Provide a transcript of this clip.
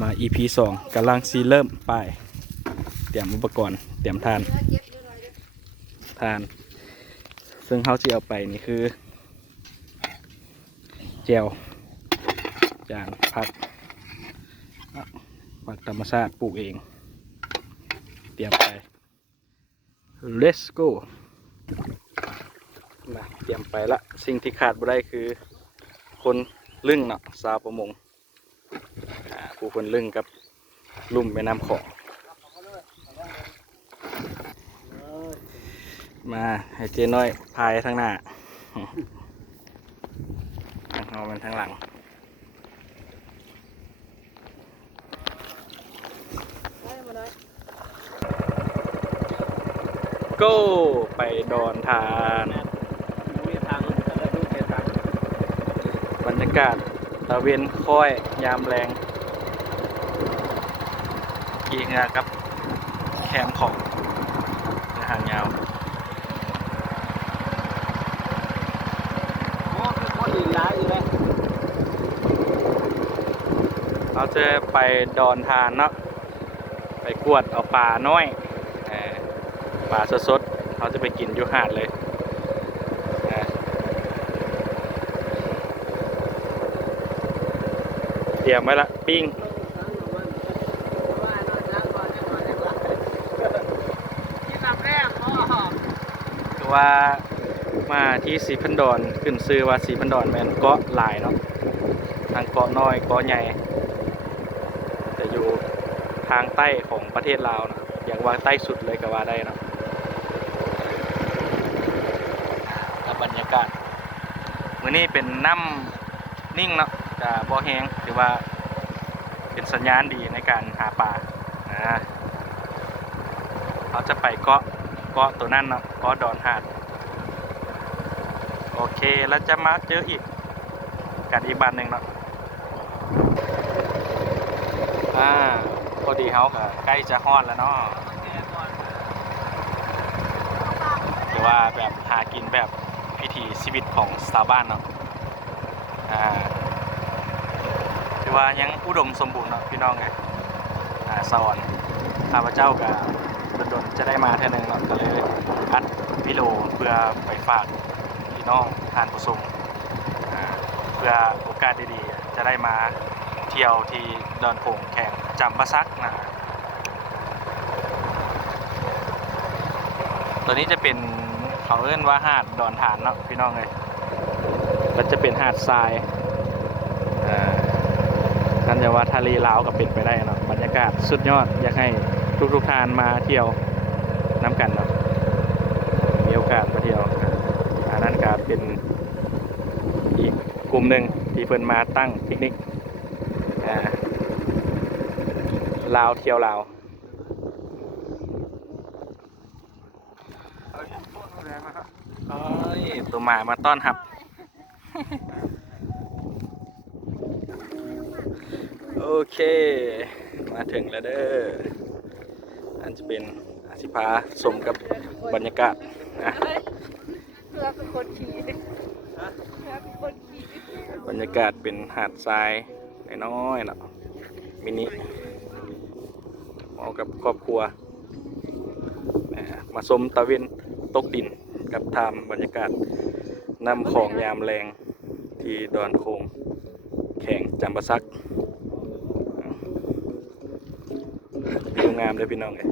มา EP สองกำลังซีเริ่มไปเตรียมอุปกรณ์เตรียมทานทาน ซึ่งเขาจะเอาไปนี่คือเจลจางผักผักธรรมชาติปลูกเอง เตรียมไป let's go มาเตรียมไปละ สิ่งที่ขาดบ่ได้คือ คนลึ่งเนาะสาวประมง อ่าผู้คนลึงกับลุ่มแม่น้ำขอมาให้เจ๊น้อยพายทางหน้าเอามันทางหลัง go ไปดอนทานบรรยากาศตะเวนค่อยยามแรง กีงากับแคมของในหางยาวโอ้คือคนอื่นร้ายอยู่แล้วเราจะไปดอนทานเนาะไปกวดเอาปลาน้อยเออปลาสดๆเขาจะไปกินอยู่หาดเลยเออเตรียมไว้ละปิ้ง ที่นำแรกพ่อ คือ ว่ามาที่สีพันดอนขึ้นซื้อว่าสีพันดอนแมนเกาะหลายเนาะทางเกาะน้อยเกาะใหญ่แต่อยู่ทางใต้ของประเทศลาวนะอย่างว่าใต้สุดเลยก็ว่าได้เนาะบบรรยากาศมื้อนี้เป็นน้ำนิ่งเนาะจะบ่แห้งถือว่าเป็นสัญญาณดีในการหาปลานะเราจะไปเกาะ กาะตัวนั้นเนาะเกาะดอนหาด โอเคแล้วจะมาเจออีกกันอีกบ้านหนึ่งเนาะอ่าพอดีเฮาก็ใกล้จะฮอดแล้วเนาะถือว่าแบบหากินแบบพิถีชีวิตของชาวบ้านเนาะอ่าถือว่ายังอุดมสมบูรณ์เนาะพี่น้องไงอ่าสวรรค์ข้าพเจ้าก็ ดนๆจะได้มาเท่านึงเนาะก็เลยอัดวิดีโอเพื่อไปฝากพี่น้องทานผู้ชมเพื่อโอกาสดีๆ จะได้มาเที่ยวที่ดอนโป่งแข่งจำปาซักนะตัวนี้จะเป็นเขาเอื้นว่าหาดดอนฐานเนาะพี่น้องเลยก็จะเป็นหาดทรายอ่าท่นจะว่าทะเลลาวก็เป็นไปได้เนาะบรรยากาศสุดยอดอยากให้ ทุกๆทานมาเที่ยวน้ำกันเนาะมีโอกาสมาเที่ยวอันนั้นก็เป็นอีกกลุ่มหนึ่งที่เพิ่นมาตั้งปิกนิกลาวเที่ยวลาวเอ้ยตัวหมามาต้อนรับโอเค มาถึงแล้วเด้อ จะเป็นอาสิพาสมกับบรรยากาศนะเพื่อเป็นคนขี่เพื่อเป็นคนขี่บรรยากาศเป็นหาดทรายน้อยๆเนาะมินิเหมาะกับครอบครัวนะมาชมตะเวนตกดินกับทามบรรยากาศนำของยามแรงที่ดอนโคงแข่งจำปาซักวิว งามเลยพี่น้องเลย